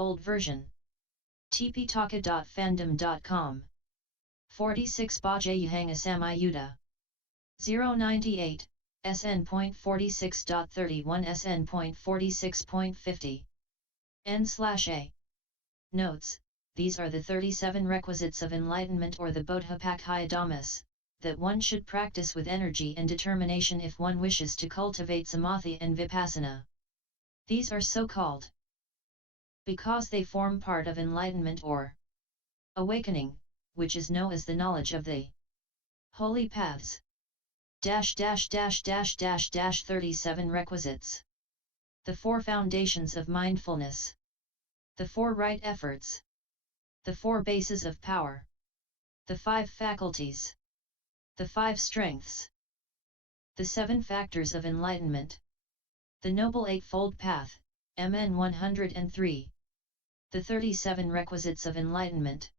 Old version. Tipitaka.fandom.com. 46 Bojjhanga-samyutta. 098, SN.46.31 SN.46.50. N/A. Notes: these are the 37 requisites of enlightenment or the Bodhipakkhyiya Dhammas, that one should practice with energy and determination if one wishes to cultivate samatha and vipassana. These are so called because they form part of enlightenment or awakening, which is known as the knowledge of the holy paths. 37 requisites. The 4 foundations of mindfulness. The 4 right efforts. The 4 bases of power. The 5 faculties. The 5 strengths. The 7 factors of enlightenment. The Noble Eightfold Path, MN 103. The 37 requisites of enlightenment.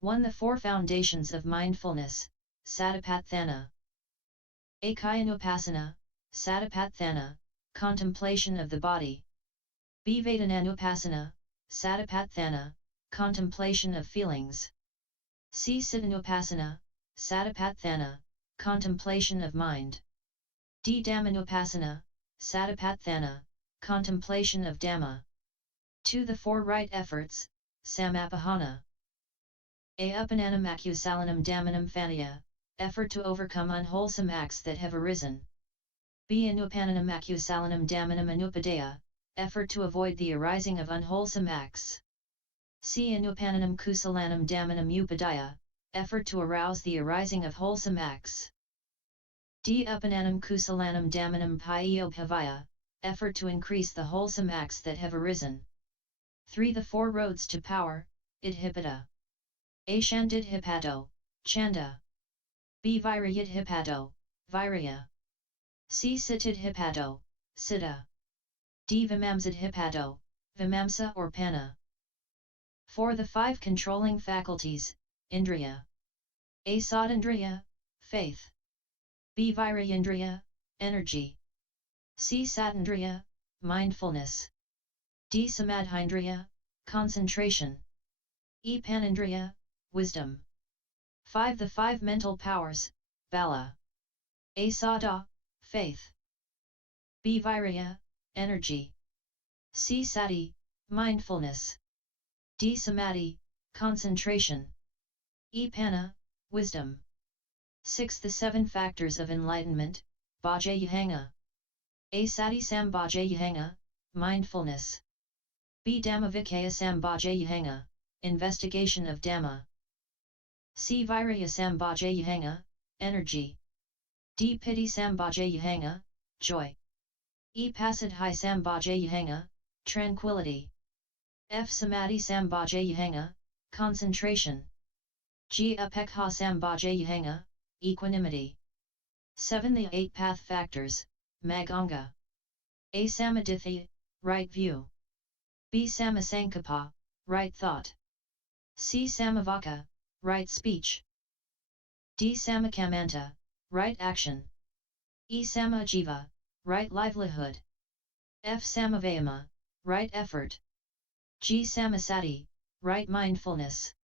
1. The 4 foundations of mindfulness, Satipatthana. A. Kayanupassana, Satipatthana, contemplation of the body. B. Vedananupassana, Satipatthana, contemplation of feelings. C. Siddhanupassana, Satipatthana, contemplation of mind. D. Dhammanupassana, Satipatthana, contemplation of Dhamma. 2. The 4 right efforts, Samapahana. A. Upananamakkusalanam Dhammanam Fanaya, effort to overcome unwholesome acts that have arisen. B. Anupananamakkusalanam Dhammanam Anupadaya, effort to avoid the arising of unwholesome acts. C. Anupananam Kusalanam Dhammanam Upadaya, effort to arouse the arising of wholesome acts. D. Upananam Kusalanam Dhammanam Payopavaya, effort to increase the wholesome acts that have arisen. 3. The 4 roads to power, Idhipata. A. Shandidhipato, Chanda. B. Virayidhipato, Viraya. C. Sitidhipato, Siddha. D. Vimamsadhipato, Vimamsa or Panna. 4. The 5 controlling faculties, Indriya. A. Sadindriya, faith. B. Virayindriya, energy. C. Satindriya, mindfulness. D. Samadhindriya, concentration. E. Panindriya, wisdom. 5. The 5 mental powers, Bala. A. Sada, faith. B. Viraya, energy. C. Sati, mindfulness. D. Samadhi, concentration. E. Panna, wisdom. 6. The 7 factors of enlightenment, Bojjhanga. A. Sati Sam Bojjhanga, mindfulness. B. Dhammavikaya Sam Bojjhanga, investigation of Dhamma. C. Viraya Sam Bojjhanga, energy. D. Piti Sam Bojjhanga, joy. E. Pasadhi Sam Bojjhanga, tranquility. F. Samadhi Sam Bojjhanga, concentration. G. Upekkha Sam Bojjhanga, equanimity. 7. The 8 path factors, Maganga. A. Samadhithi, right view. B. Samasankappa, right thought. C. Samavaka, right speech. D. Samakamanta, right action. E. Samajiva, right livelihood. F. Samavayama, right effort. G. Samasati, right mindfulness.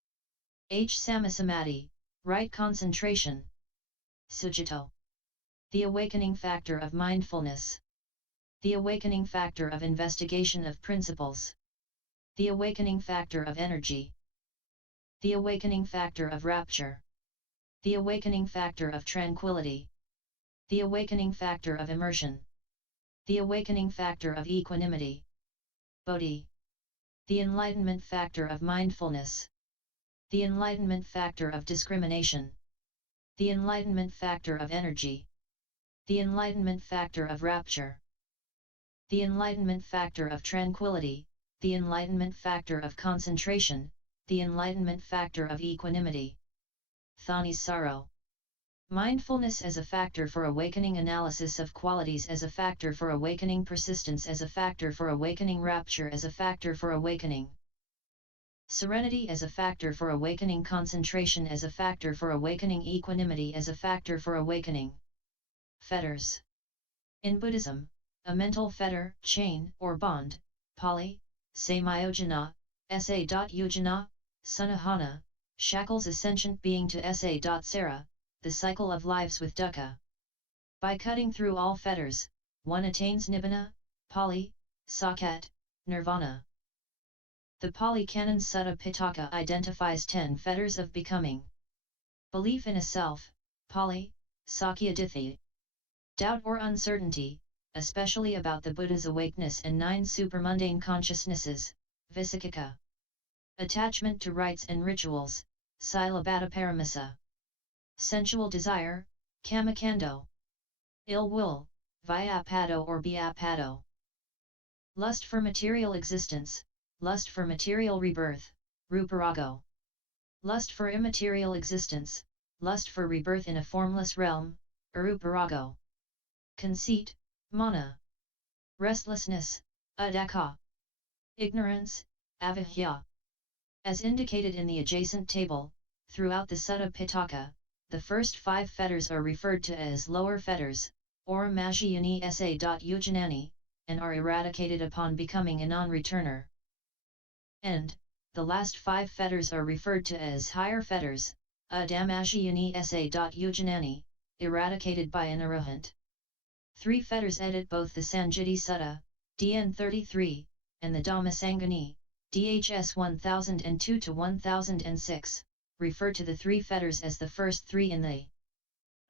H. Samasamadhi, right concentration. Sujito. The awakening factor of mindfulness. The awakening factor of investigation of principles. The awakening factor of energy. The awakening factor of rapture. The awakening factor of tranquility. The awakening factor of immersion. The awakening factor of equanimity. Bodhi. The enlightenment factor of mindfulness. The enlightenment factor of discrimination. The enlightenment factor of energy. The enlightenment factor of rapture. The enlightenment factor of tranquility, the enlightenment factor of concentration, the enlightenment factor of equanimity. Thani's sorrow. Mindfulness as a factor for awakening, analysis of qualities as a factor for awakening, persistence as a factor for awakening, rapture as a factor for awakening. Serenity as a factor for awakening, concentration as a factor for awakening, equanimity as a factor for awakening. Fetters. In Buddhism, a mental fetter, chain, or bond, Pali, Samyojana, sa.yojana, Sunahana, shackles a sentient being to sa.sara, the cycle of lives with dukkha. By cutting through all fetters, one attains nibbana, Pali, Sakat, nirvana. The Pali Canon Sutta Pitaka identifies 10 fetters of becoming. Belief in a self, Pali, Sakyaditthi. Doubt or uncertainty, especially about the Buddha's awakeness and 9 supramundane consciousnesses, Visakkha. Attachment to rites and rituals, Silabbataparamasa. Sensual desire, Kamakando. Ill will, Vyapado or Byapado. Lust for material existence, lust for material rebirth, Ruparago. Lust for immaterial existence, lust for rebirth in a formless realm, Aruparago. Conceit, Mana. Restlessness, Adaka. Ignorance, Avijja. As indicated in the adjacent table, throughout the Sutta Pitaka, the first 5 fetters are referred to as lower fetters, or Majjhini sa.yujanani, and are eradicated upon becoming a non-returner. And, the last 5 fetters are referred to as higher fetters, Adamajjhini sa.yujanani, eradicated by an arahant. 3 fetters edit both the Sanjiti Sutta, DN 33, and the Dhammasangani, DHS 1002 to 1006, refer to the 3 fetters as the first 3 in the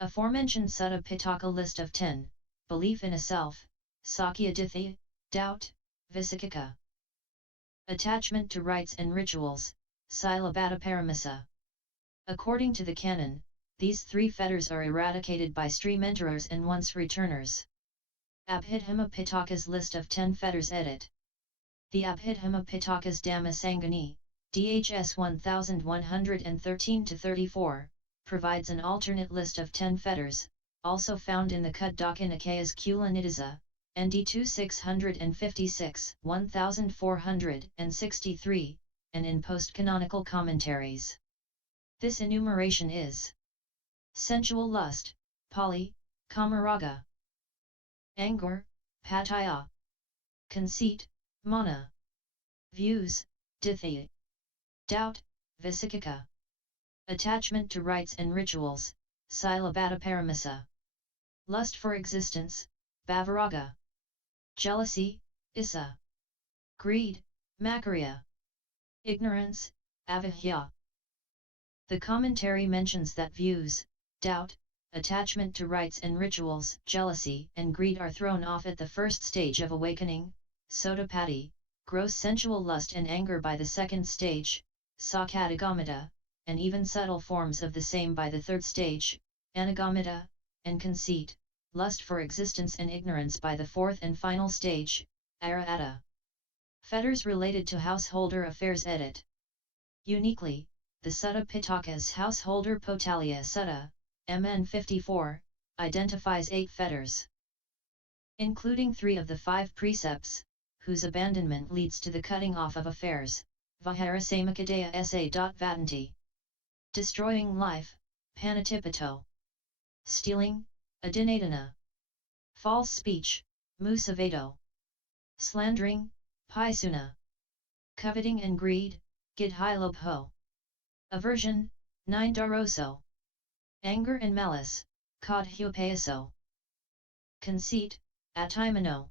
aforementioned Sutta Pitaka list of 10, belief in a self, Sakyaditthi, doubt, Visakkha. Attachment to rites and rituals, Silabbataparamasa. According to the canon, these 3 fetters are eradicated by stream enterers and once returners. Abhidhamma Pitaka's list of 10 fetters edit. The Abhidhamma Pitaka's Dhammasangani, DHS 1113-34, provides an alternate list of 10 fetters, also found in the Khuddaka Nikaya's Kula Nidasa, ND 2656, 1463, and in post-canonical commentaries. This enumeration is: sensual lust, Pali, Kamaraga. Anger, Pataya. Conceit, Mana. Views, Ditthi. Doubt, Visakkha. Attachment to rites and rituals, Silabbataparamasa. Lust for existence, Bhavaraga. Jealousy, Issa. Greed, Makarya. Ignorance, Avijja. The commentary mentions that views, doubt, attachment to rites and rituals, jealousy and greed are thrown off at the first stage of awakening, Sotapatti, gross sensual lust and anger by the second stage, Sakadagamata, and even subtle forms of the same by the third stage, Anagamata, and conceit, lust for existence and ignorance by the fourth and final stage, Arahata. Fetters related to householder affairs edit. Uniquely, the Sutta Pitaka's Householder Potalya Sutta, MN 54, identifies 8 fetters, including 3 of the 5 precepts, whose abandonment leads to the cutting off of affairs, Viharasamakadaya sa.vatanti. Destroying life, Panatipato. Stealing, Adinadana. False speech, Musavato. Slandering, Paisuna. Coveting and greed, Gidhilobho. Aversion, 9 Daroso. Anger and malice, Kadhupayaso. Conceit, Atimano.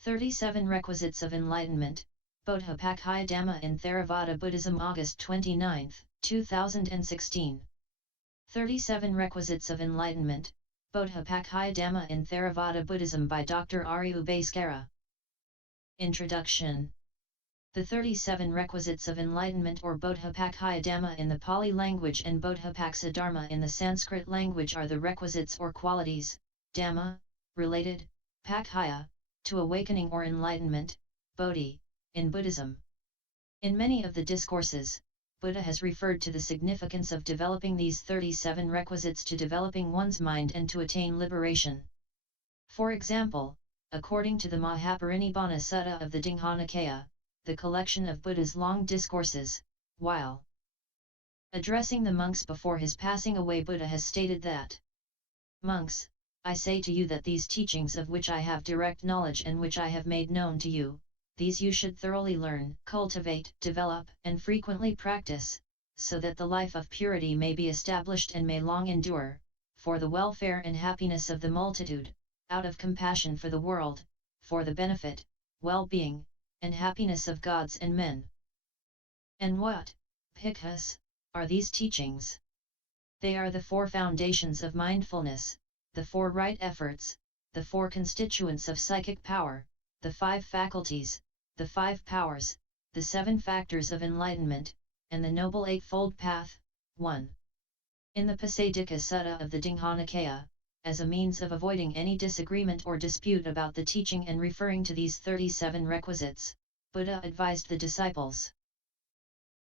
37 Requisites of Enlightenment, Bodhipakkhyiya Dhamma in Theravada Buddhism August 29, 2016. 37 Requisites of Enlightenment, Bodhipakkhyiya Dhamma in Theravada Buddhism by Dr. Aryu Bhaskara. Introduction. The 37 Requisites of Enlightenment or Bodhipakkhyiya Dhamma in the Pali language and Bodhipaksa Dharma in the Sanskrit language are the requisites or qualities, Dhamma, related, Pakkhyiya, to awakening or enlightenment, Bodhi, in Buddhism. In many of the discourses, Buddha has referred to the significance of developing these 37 requisites to developing one's mind and to attain liberation. For example, according to the Mahaparinibbana Sutta of the Dingha Nikaya, the collection of Buddha's long discourses, while addressing the monks before his passing away, Buddha has stated that, "Monks, I say to you that these teachings of which I have direct knowledge and which I have made known to you, these you should thoroughly learn, cultivate, develop, and frequently practice, so that the life of purity may be established and may long endure, for the welfare and happiness of the multitude, out of compassion for the world, for the benefit, well-being, and happiness of gods and men. And what, bhikkhus, are these teachings? They are the 4 foundations of mindfulness, the 4 right efforts, the 4 constituents of psychic power, the 5 faculties, the 5 powers, the 7 factors of enlightenment, and the Noble Eightfold Path. 1. In the Pasadika Sutta of the Dingha Nikaya, as a means of avoiding any disagreement or dispute about the teaching and referring to these 37 requisites, Buddha advised the disciples.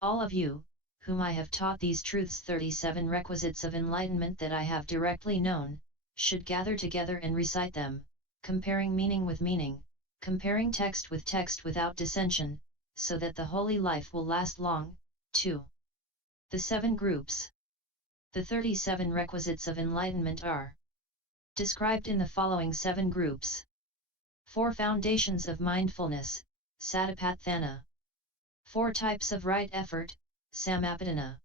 All of you, whom I have taught these truths 37 requisites of enlightenment that I have directly known, should gather together and recite them, comparing meaning with meaning, comparing text with text without dissension, so that the holy life will last long. 2. The 7 groups. The 37 requisites of enlightenment are described in the following 7 groups. 4 foundations of mindfulness, Satipatthana. 4 types of right effort, Samappadana.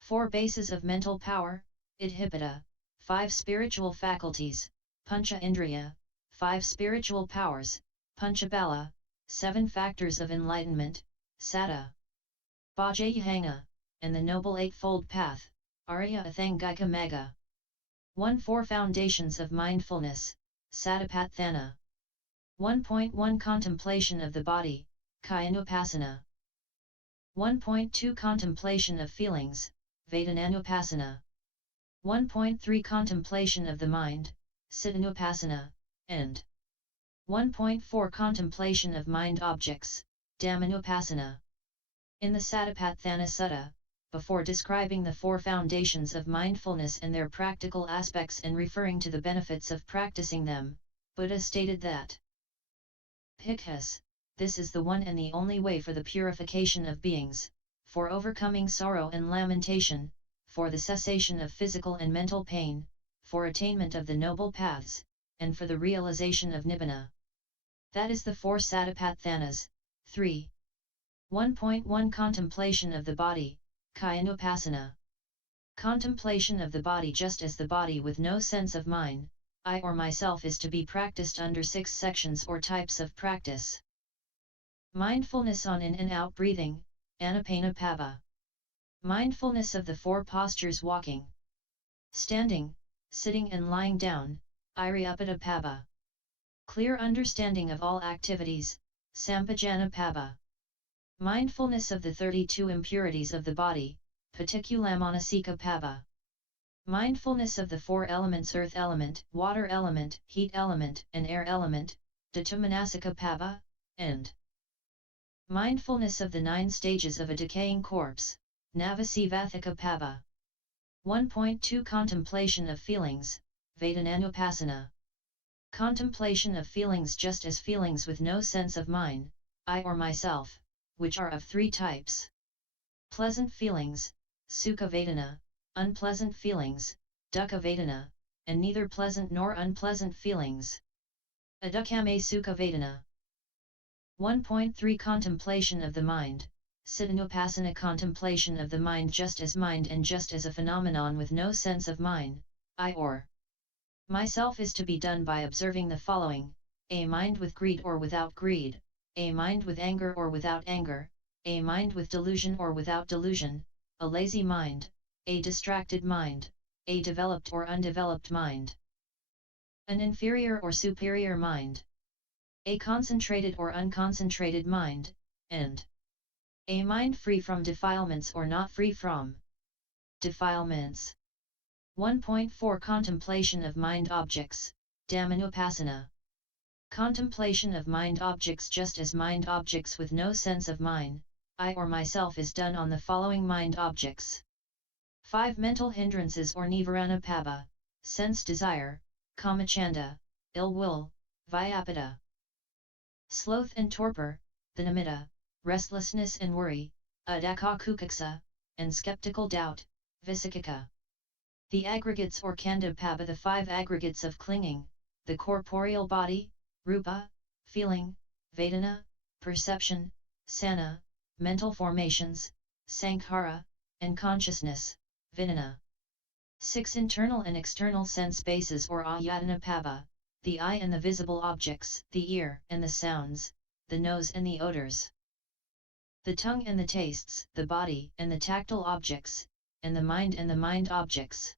4 bases of mental power, Idhipata. 5 spiritual faculties, Pancha Indriya. 5 spiritual powers, Panchabala. 7 factors of enlightenment, Sattva. Bojjhanga, and the Noble Eightfold Path, Arya Athangika Magga. 1-4 foundations of mindfulness, Satipatthana. 1.1 Contemplation of the body, Kayanupassana. 1.2 Contemplation of feelings, Vedananupassana. 1.3 Contemplation of the mind, Satipatthana, and 1.4 Contemplation of mind objects, Dhammanupassana. In the Satipatthana Sutta, before describing the 4 foundations of mindfulness and their practical aspects and referring to the benefits of practicing them, Buddha stated that, Bhikkhus, this is the one and the only way for the purification of beings, for overcoming sorrow and lamentation, for the cessation of physical and mental pain, for attainment of the noble paths, and for the realization of nibbana. That is the 4 Satipatthanas. 3. 1.1 Contemplation of the body, Kayanupassana. Contemplation of the body just as the body with no sense of mine, I or myself is to be practiced under 6 sections or types of practice. Mindfulness on in and out breathing, Anapanapava. Mindfulness of the 4 postures walking, standing, sitting and lying down, Iryapatapava. Clear understanding of all activities, Sampajanappava. Mindfulness of the 32 impurities of the body, Paticulamanasikapava. Mindfulness of the 4 elements: earth element, water element, heat element, and air element, Dhatummanasikapava, and mindfulness of the 9 stages of a decaying corpse, Navasivathikapava. 1.2 Contemplation of feelings, Vedananupassana. Contemplation of feelings just as feelings with no sense of mine, I or myself, which are of 3 types. Pleasant feelings, Sukha Vedana, unpleasant feelings, Dukkha Vedana, and neither pleasant nor unpleasant feelings, Adukkame Sukha Vedana. 1.3 Contemplation of the mind, Satyanupassana. Contemplation of the mind just as mind and just as a phenomenon with no sense of mine, I or myself is to be done by observing the following: a mind with greed or without greed, a mind with anger or without anger, a mind with delusion or without delusion, a lazy mind, a distracted mind, a developed or undeveloped mind, an inferior or superior mind, a concentrated or unconcentrated mind, and a mind free from defilements or not free from defilements. 1.4 Contemplation of mind objects, Dhammanupassana. Contemplation of mind objects just as mind objects with no sense of mine, I or myself is done on the following mind objects: 5 mental hindrances or nivaranapava, sense desire, kamachanda, ill will, vyapada, sloth and torpor, the nimitta, restlessness and worry, adakakukaksa, and skeptical doubt, visakkika. The aggregates or khandapava, the 5 aggregates of clinging, the corporeal body, rupa, feeling, vedana, perception, sana, mental formations, sankhara, and consciousness, vijnana. 6 internal and external sense bases or ayatana pabha, the eye and the visible objects, the ear and the sounds, the nose and the odors, the tongue and the tastes, the body and the tactile objects, and the mind and the mind objects.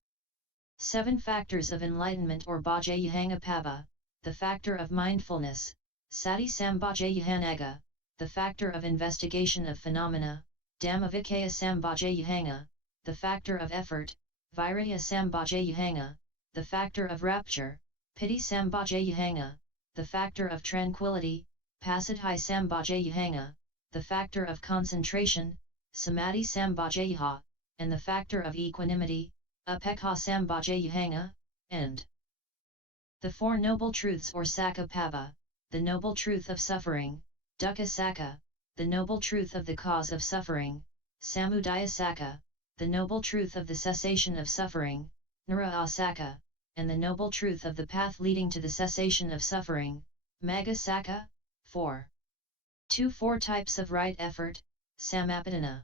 7 factors of enlightenment or Bojjhanga-samyutta, the factor of mindfulness, Sati-sambhajayahanaga, the factor of investigation of phenomena, Dhammavicaya-sambhajayahanga, the factor of effort, Virya-sambhajayahanga, the factor of rapture, Piti-sambhajayahanga, the factor of tranquility, Passaddhi-sambhajayahanga, the factor of concentration, Samadhi-sambhajayaha, and the factor of equanimity, Upekkha-sambhajayahanga, and the 4 noble truths or Sakha-pabha, the noble truth of suffering, Dukkha-sakha, the noble truth of the cause of suffering, Samudaya-sakha, the noble truth of the cessation of suffering, Nirāsakha, and the noble truth of the path leading to the cessation of suffering, Magga-sakha. 4. 4 types of right effort, Samappadana.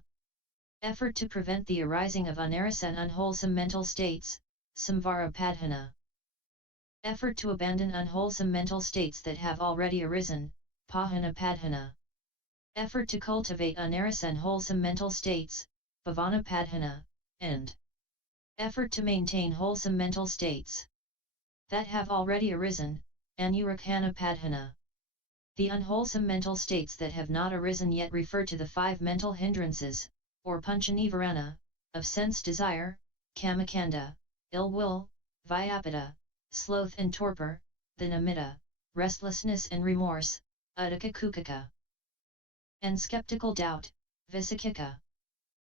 Effort to prevent the arising of unaris and unwholesome mental states, Samvara-padhana. Effort to abandon unwholesome mental states that have already arisen, Pahana-padhana. Effort to cultivate unaris and wholesome mental states, Bhavana-padhana, and effort to maintain wholesome mental states that have already arisen, Anurakkhana-padhana. The unwholesome mental states that have not arisen yet refer to the 5 mental hindrances, or panchanivarana, of sense desire, kamakanda, ill will, vyapada, sloth and torpor, the nimitta, restlessness and remorse, uddhacca-kuccaka, and skeptical doubt, vicikicca.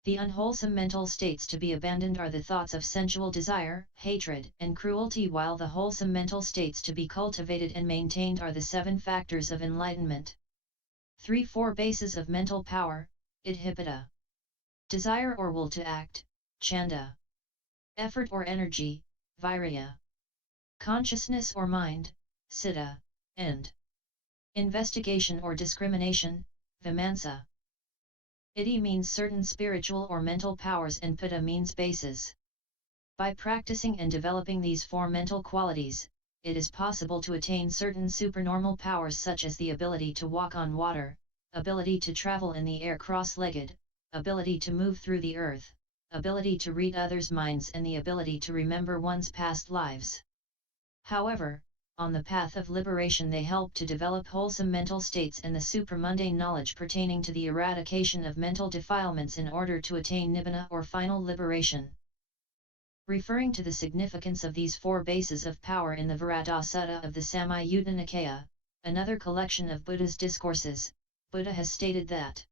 The unwholesome mental states to be abandoned are the thoughts of sensual desire, hatred, and cruelty, while the wholesome mental states to be cultivated and maintained are the 7 factors of enlightenment. 4 bases of mental power, idhipata. Desire or will to act, chanda. Effort or energy, virya. Consciousness or mind, citta, and investigation or discrimination, vimansa. Iti means certain spiritual or mental powers and pitta means bases. By practicing and developing these 4 mental qualities, it is possible to attain certain supernormal powers such as the ability to walk on water, ability to travel in the air cross-legged, ability to move through the earth, ability to read others' minds, and the ability to remember one's past lives. However, on the path of liberation they help to develop wholesome mental states and the supramundane knowledge pertaining to the eradication of mental defilements in order to attain nibbana or final liberation. Referring to the significance of these 4 bases of power in the Virata Sutta of the Samyutta Nikaya, another collection of Buddha's discourses, Buddha has stated that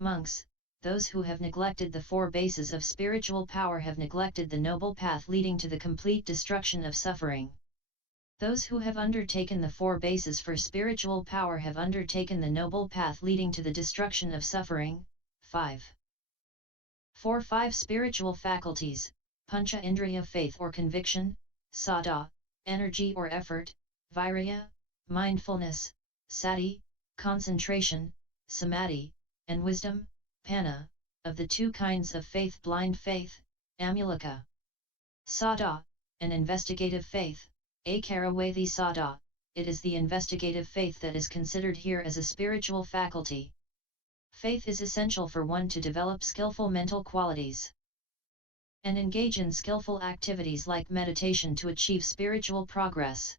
monks, those who have neglected the 4 bases of spiritual power have neglected the noble path leading to the complete destruction of suffering. Those who have undertaken the 4 bases for spiritual power have undertaken the noble path leading to the destruction of suffering. 5. 5 spiritual faculties, pancha indriya faith or conviction, sada, energy or effort, virya, mindfulness, sati, concentration, samadhi, and wisdom, panna, of the 2 kinds of faith: blind faith, amulika. Sada, an investigative faith, Akaravaithi sada, it is the investigative faith that is considered here as a spiritual faculty. Faith is essential for one to develop skillful mental qualities and engage in skillful activities like meditation to achieve spiritual progress.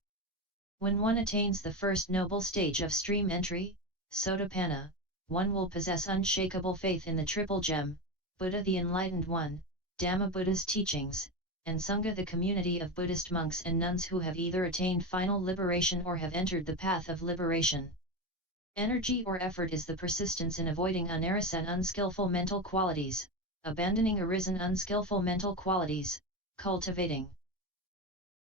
When one attains the first noble stage of stream entry, Sotapanna, one will possess unshakable faith in the Triple Gem, Buddha the Enlightened One, Dhamma Buddha's teachings, and Sangha the community of Buddhist monks and nuns who have either attained final liberation or have entered the path of liberation. Energy or effort is the persistence in avoiding unaris and unskillful mental qualities, abandoning arisen unskillful mental qualities, cultivating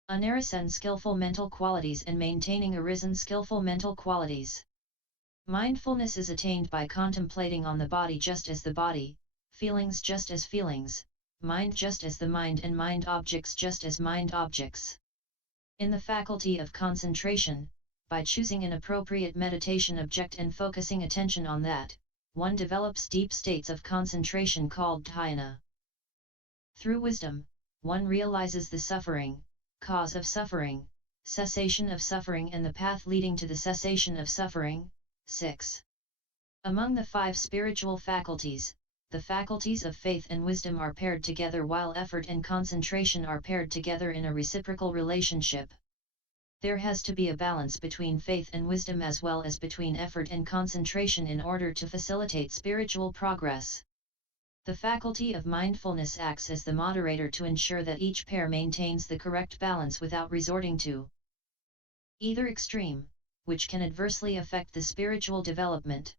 unaris and skillful mental qualities and maintaining arisen skillful mental qualities. Mindfulness is attained by contemplating on the body just as the body, feelings just as feelings, mind just as the mind, and mind objects just as mind objects. In the faculty of concentration, by choosing an appropriate meditation object and focusing attention on that, one develops deep states of concentration called dhyana. Through wisdom, one realizes the suffering, cause of suffering, cessation of suffering and the path leading to the cessation of suffering. 6. Among the 5 spiritual faculties, the faculties of faith and wisdom are paired together while effort and concentration are paired together in a reciprocal relationship. There has to be a balance between faith and wisdom as well as between effort and concentration in order to facilitate spiritual progress. The faculty of mindfulness acts as the moderator to ensure that each pair maintains the correct balance without resorting to either extreme, which can adversely affect the spiritual development.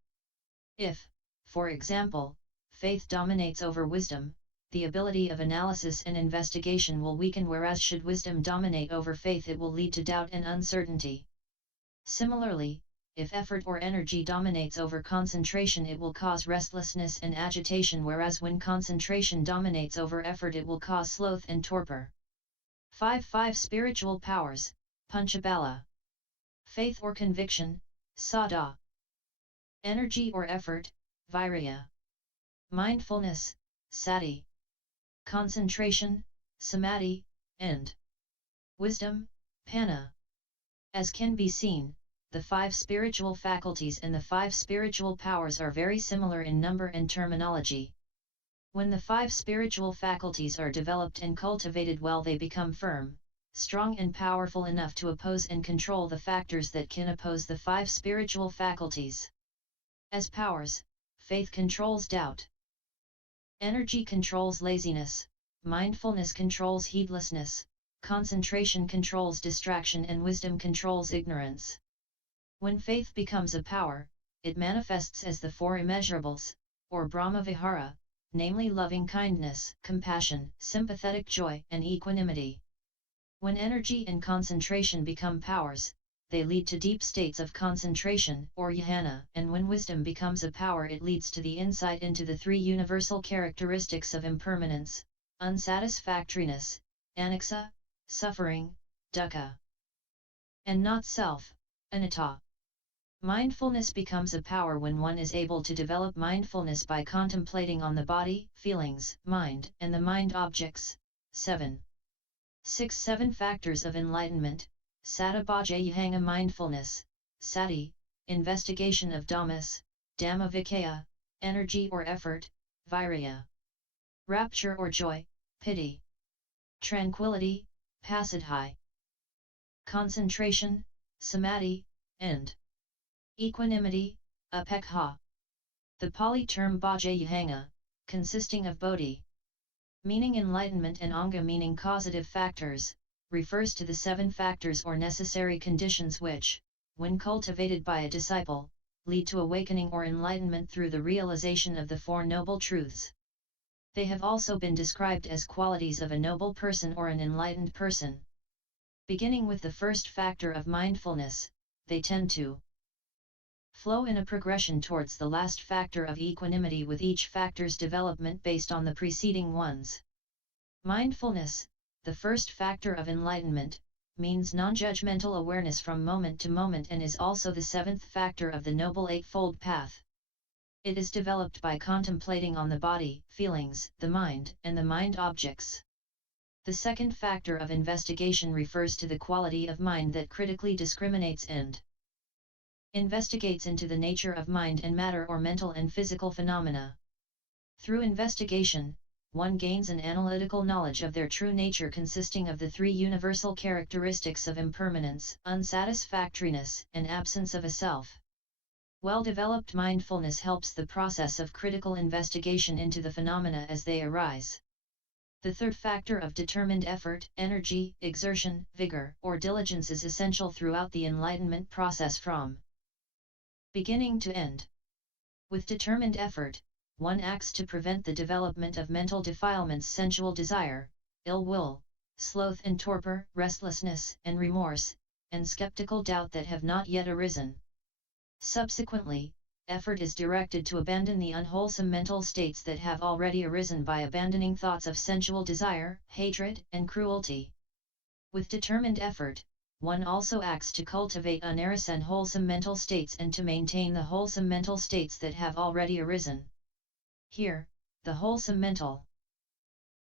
If, for example, faith dominates over wisdom, the ability of analysis and investigation will weaken, whereas should wisdom dominate over faith it will lead to doubt and uncertainty. Similarly, if effort or energy dominates over concentration it will cause restlessness and agitation, whereas when concentration dominates over effort it will cause sloth and torpor. 5 spiritual powers, Panchabala. Faith or conviction, Saddha. Energy or effort, Virya. Mindfulness, Sati. Concentration, Samadhi, and wisdom, Panna. As can be seen, the 5 spiritual faculties and the 5 spiritual powers are very similar in number and terminology. When the 5 spiritual faculties are developed and cultivated well, they become firm, strong and powerful enough to oppose and control the factors that can oppose the 5 spiritual faculties. As powers, faith controls doubt. Energy controls laziness, mindfulness controls heedlessness, concentration controls distraction and wisdom controls ignorance. When faith becomes a power, it manifests as the 4 immeasurables, or Brahma-vihara, namely loving kindness, compassion, sympathetic joy and equanimity. When energy and concentration become powers, they lead to deep states of concentration, or jhana, and when wisdom becomes a power it leads to the insight into the 3 universal characteristics of impermanence, unsatisfactoriness, anicca, suffering, dukkha, and not self, anatta. Mindfulness becomes a power when one is able to develop mindfulness by contemplating on the body, feelings, mind, and the mind objects. 7 factors of enlightenment, Sattva Bojjhanga mindfulness, Sati, investigation of Dhammas, Dhamma Vikaya, energy or effort, Virya. Rapture or joy, Piti. Tranquility, Pasadhi. Concentration, Samadhi, and equanimity, Upekkha. The Pali term Bojjhanga, consisting of Bodhi, meaning enlightenment, and Anga meaning causative factors, refers to the 7 factors or necessary conditions which, when cultivated by a disciple, lead to awakening or enlightenment through the realization of the 4 noble truths. They have also been described as qualities of a noble person or an enlightened person. Beginning with the first factor of mindfulness, they tend to flow in a progression towards the last factor of equanimity, with each factor's development based on the preceding ones. Mindfulness, the first factor of enlightenment, means non-judgmental awareness from moment to moment and is also the 7th factor of the Noble Eightfold Path. It is developed by contemplating on the body, feelings, the mind, and the mind objects. The second factor of investigation refers to the quality of mind that critically discriminates and investigates into the nature of mind and matter or mental and physical phenomena. Through investigation, one gains an analytical knowledge of their true nature, consisting of the 3 universal characteristics of impermanence, unsatisfactoriness, and absence of a self. Well-developed mindfulness helps the process of critical investigation into the phenomena as they arise. The third factor of determined effort, energy, exertion, vigor, or diligence is essential throughout the enlightenment process from beginning to end. With determined effort, one acts to prevent the development of mental defilements, sensual desire, ill will, sloth and torpor, restlessness and remorse, and skeptical doubt that have not yet arisen. Subsequently, effort is directed to abandon the unwholesome mental states that have already arisen by abandoning thoughts of sensual desire, hatred, and cruelty. With determined effort, one also acts to cultivate unerring and wholesome mental states and to maintain the wholesome mental states that have already arisen. Here, the wholesome mental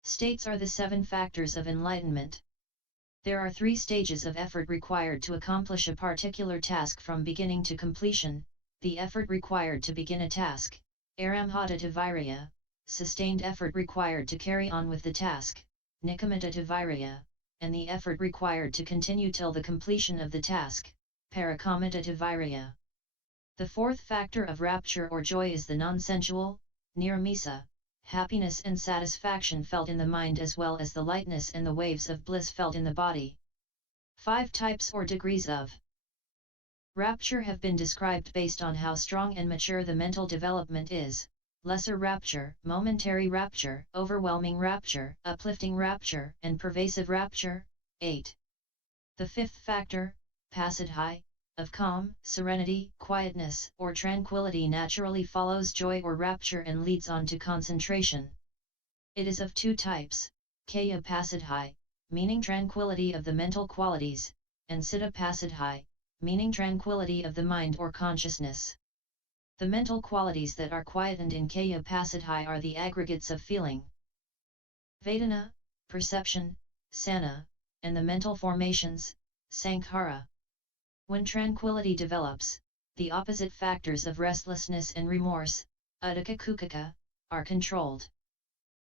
states are the 7 factors of enlightenment. There are 3 stages of effort required to accomplish a particular task from beginning to completion: the effort required to begin a task, aramhata virya; sustained effort required to carry on with the task, nikamita virya; and the effort required to continue till the completion of the task, parakamita virya. The 4th factor of rapture or joy is the non-sensual, nirmisa, happiness and satisfaction felt in the mind as well as the lightness and the waves of bliss felt in the body. 5 types or degrees of rapture have been described based on how strong and mature the mental development is: lesser rapture, momentary rapture, overwhelming rapture, uplifting rapture, and pervasive rapture. 8. The 5th factor, pasadhi, of calm, serenity, quietness, or tranquility naturally follows joy or rapture and leads on to concentration. It is of 2 types: kaya pasadhi, meaning tranquility of the mental qualities, and citta pasadhi, meaning tranquility of the mind or consciousness. The mental qualities that are quietened in kaya pasadhi are the aggregates of feeling, vedana, perception, sana, and the mental formations, sankhara. When tranquility develops, the opposite factors of restlessness and remorse, uddhaka kukaka, are controlled.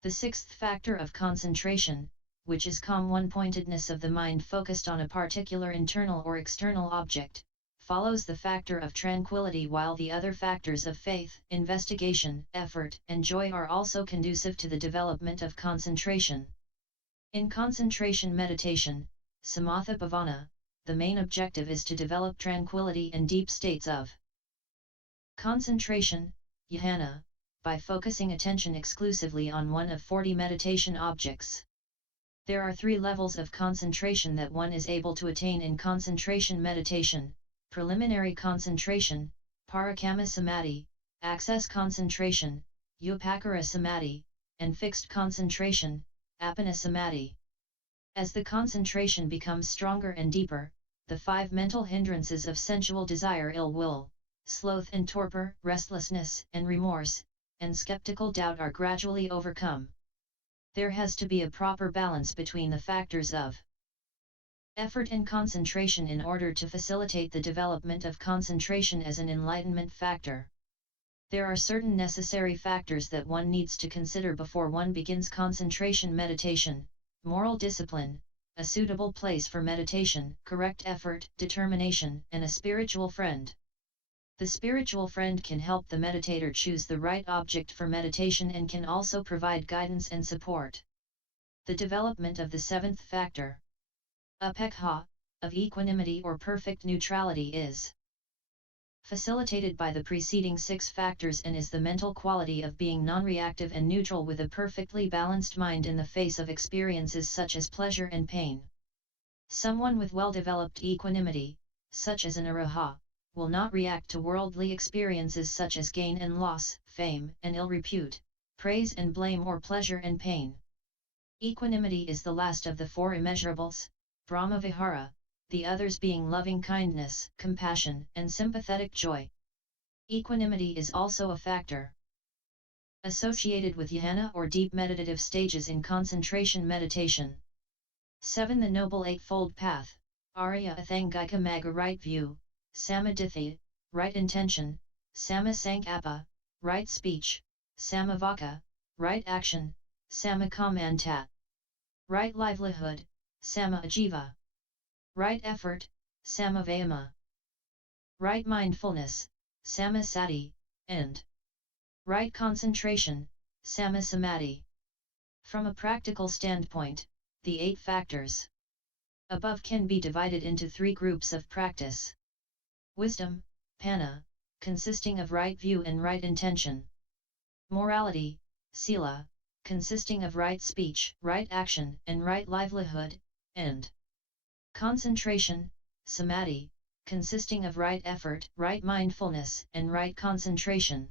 The 6th factor of concentration, which is calm one-pointedness of the mind focused on a particular internal or external object, follows the factor of tranquility, while the other factors of faith, investigation, effort, and joy are also conducive to the development of concentration. In concentration meditation, samatha bhavana, the main objective is to develop tranquility and deep states of concentration, dhyana, by focusing attention exclusively on one of 40 meditation objects. There are 3 levels of concentration that one is able to attain in concentration meditation: preliminary concentration, parakama samadhi; access concentration, upacara samadhi; and fixed concentration, appana samadhi. As the concentration becomes stronger and deeper, the 5 mental hindrances of sensual desire, ill will, sloth and torpor, restlessness and remorse, and skeptical doubt are gradually overcome. There has to be a proper balance between the factors of effort and concentration in order to facilitate the development of concentration as an enlightenment factor. There are certain necessary factors that one needs to consider before one begins concentration meditation: moral discipline, a suitable place for meditation, correct effort, determination, and a spiritual friend. The spiritual friend can help the meditator choose the right object for meditation and can also provide guidance and support. The development of the 7th factor, upekkha, of equanimity or perfect neutrality, is facilitated by the preceding 6 factors and is the mental quality of being non-reactive and neutral with a perfectly balanced mind in the face of experiences such as pleasure and pain. Someone with well-developed equanimity, such as an arahat, will not react to worldly experiences such as gain and loss, fame and ill repute, praise and blame, or pleasure and pain. Equanimity is the last of the 4 immeasurables, Brahma-vihara, the others being loving kindness, compassion, and sympathetic joy. Equanimity is also a factor associated with dhyana or deep meditative stages in concentration meditation. 7. The Noble Eightfold Path, Arya Athangika Magga, right view, Samaditthi, right intention, Samasankappa, right speech, Samavaka, right action, Samakamanta, right livelihood, Sama-ajiva, right effort, Samavayama, right mindfulness, Samasati, and right concentration, Samasamadhi. From a practical standpoint, the 8 factors above can be divided into 3 groups of practice. Wisdom, panna, consisting of right view and right intention. Morality, sila, consisting of right speech, right action, and right livelihood, and concentration, samadhi, consisting of right effort, right mindfulness, and right concentration.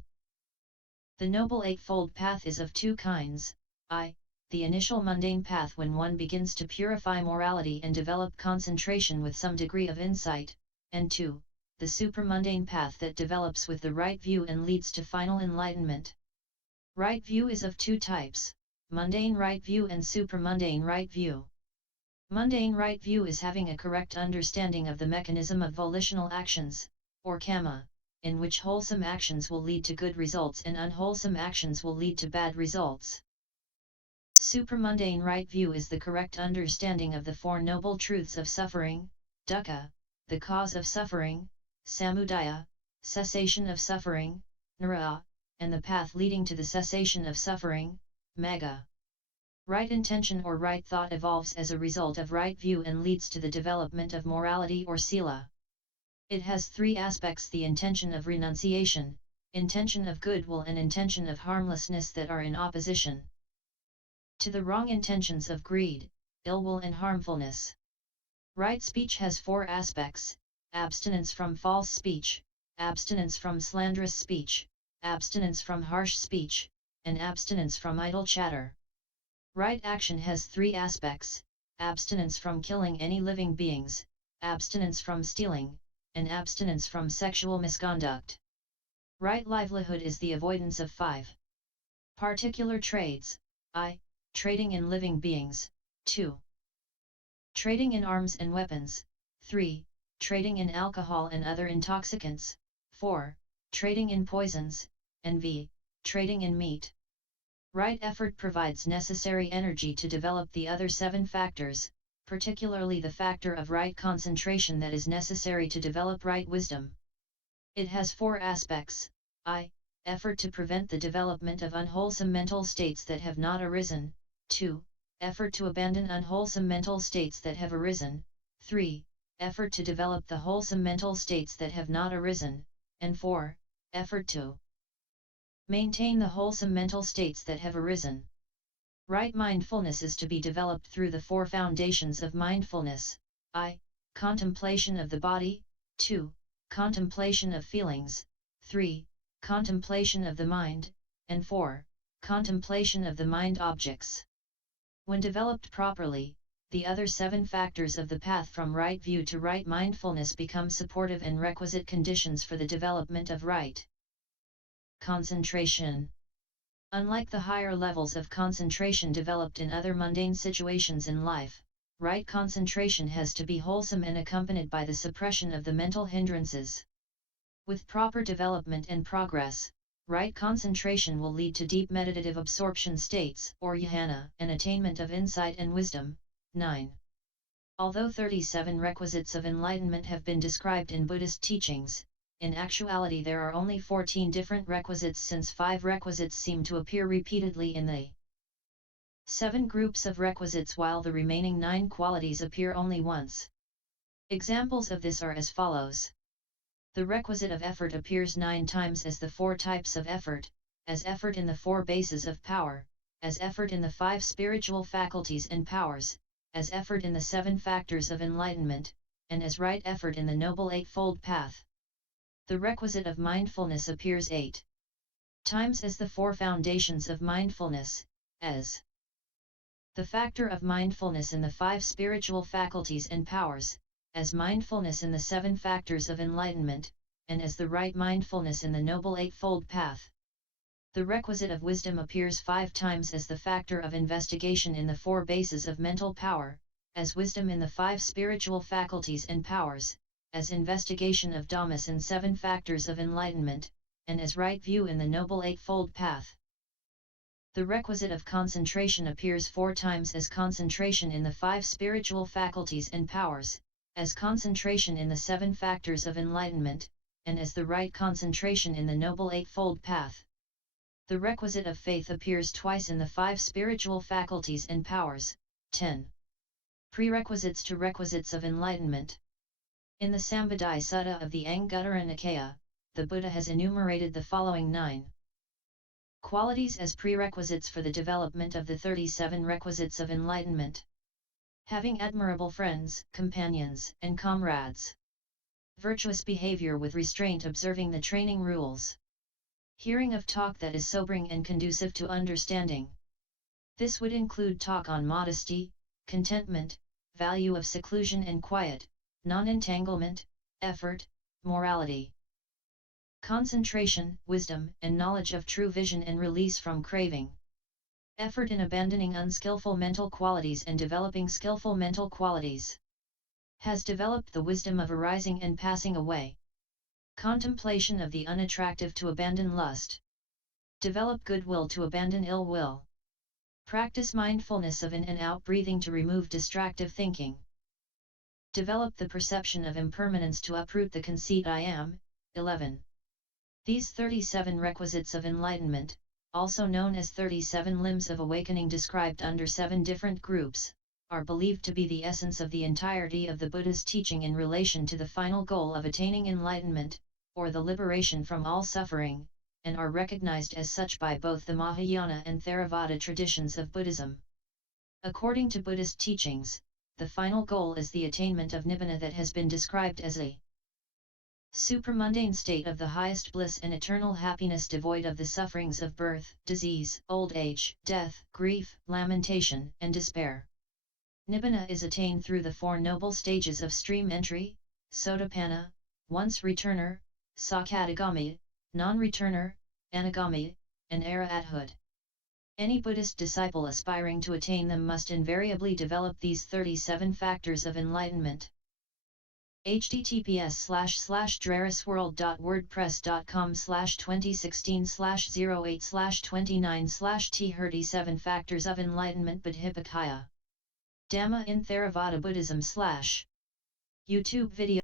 The Noble Eightfold Path is of 2 kinds, I, the initial mundane path when one begins to purify morality and develop concentration with some degree of insight, and 2, the supramundane path that develops with the right view and leads to final enlightenment. Right view is of two types, mundane right view and supramundane right view. Mundane right view is having a correct understanding of the mechanism of volitional actions, or karma, in which wholesome actions will lead to good results and unwholesome actions will lead to bad results. Supramundane right view is the correct understanding of the Four Noble Truths of suffering, dukkha, the cause of suffering, samudaya, cessation of suffering, nirvana, and the path leading to the cessation of suffering, magga. Right intention or right thought evolves as a result of right view and leads to the development of morality or sila. It has three aspects: the intention of renunciation, intention of goodwill and intention of harmlessness that are in opposition to the wrong intentions of greed, ill will and harmfulness. Right speech has four aspects: abstinence from false speech, abstinence from slanderous speech, abstinence from harsh speech, and abstinence from idle chatter. Right action has three aspects: abstinence from killing any living beings, abstinence from stealing, and abstinence from sexual misconduct. Right livelihood is the avoidance of 5 particular trades: I. Trading in living beings, 2. Trading in arms and weapons, 3. Trading in alcohol and other intoxicants, 4. Trading in poisons, and v. Trading in meat. Right effort provides necessary energy to develop the other 7 factors, particularly the factor of right concentration that is necessary to develop right wisdom. It has 4 aspects: I. Effort to prevent the development of unwholesome mental states that have not arisen, 2. Effort to abandon unwholesome mental states that have arisen, 3. Effort to develop the wholesome mental states that have not arisen, and 4. Effort to maintain the wholesome mental states that have arisen. Right mindfulness is to be developed through the 4 foundations of mindfulness: I. Contemplation of the body, 2. Contemplation of feelings, 3. Contemplation of the mind, and 4. Contemplation of the mind objects. When developed properly, the other 7 factors of the path from right view to right mindfulness become supportive and requisite conditions for the development of right concentration. Unlike the higher levels of concentration developed in other mundane situations in life, right concentration has to be wholesome and accompanied by the suppression of the mental hindrances. With proper development and progress, right concentration will lead to deep meditative absorption states, or jhana, and attainment of insight and wisdom. 9. Although 37 requisites of enlightenment have been described in Buddhist teachings, in actuality there are only 14 different requisites, since 5 requisites seem to appear repeatedly in the 7 groups of requisites while the remaining 9 qualities appear only once. Examples of this are as follows. The requisite of effort appears 9 times as the 4 types of effort, as effort in the 4 bases of power, as effort in the 5 spiritual faculties and powers, as effort in the 7 factors of enlightenment, and as right effort in the Noble Eightfold Path. The requisite of mindfulness appears 8 times as the 4 foundations of mindfulness, as the factor of mindfulness in the 5 spiritual faculties and powers, as mindfulness in the 7 factors of enlightenment, and as the right mindfulness in the Noble Eightfold Path. The requisite of wisdom appears 5 times as the factor of investigation in the 4 bases of mental power, as wisdom in the 5 spiritual faculties and powers, as investigation of Dhammas in 7 factors of enlightenment, and as right view in the Noble Eightfold Path. The requisite of concentration appears 4 times as concentration in the 5 spiritual faculties and powers, as concentration in the 7 factors of enlightenment, and as the right concentration in the Noble Eightfold Path. The requisite of faith appears twice in the 5 spiritual faculties and powers. 10. Prerequisites to requisites of enlightenment. In the Sambhadaya Sutta of the Anguttara Nikaya, the Buddha has enumerated the following 9 qualities as prerequisites for the development of the 37 requisites of enlightenment. Having admirable friends, companions, and comrades. Virtuous behavior with restraint, observing the training rules. Hearing of talk that is sobering and conducive to understanding. This would include talk on modesty, contentment, value of seclusion and quiet, non-entanglement, effort, morality, concentration, wisdom, and knowledge of true vision and release from craving. Effort in abandoning unskillful mental qualities and developing skillful mental qualities. Has developed the wisdom of arising and passing away. Contemplation of the unattractive to abandon lust. Develop goodwill to abandon ill will. Practice mindfulness of in and out breathing to remove distractive thinking. Develop the perception of impermanence to uproot the conceit I am. 11. These 37 requisites of enlightenment, also known as 37 limbs of awakening described under 7 different groups, are believed to be the essence of the entirety of the Buddha's teaching in relation to the final goal of attaining enlightenment, or the liberation from all suffering, and are recognized as such by both the Mahayana and Theravada traditions of Buddhism. According to Buddhist teachings, the final goal is the attainment of nibbana that has been described as a supramundane state of the highest bliss and eternal happiness devoid of the sufferings of birth, disease, old age, death, grief, lamentation, and despair. Nibbana is attained through the 4 noble stages of stream entry, Sotapanna, once returner, Sakadagami, non-returner, Anagami, and Arahathood. Any Buddhist disciple aspiring to attain them must invariably develop these 37 factors of enlightenment. https://drerisworld.wordpress.com/2016/08/29/T37 Factors of Enlightenment Bodhipakkhyiya Dhamma in Theravada Buddhism / YouTube video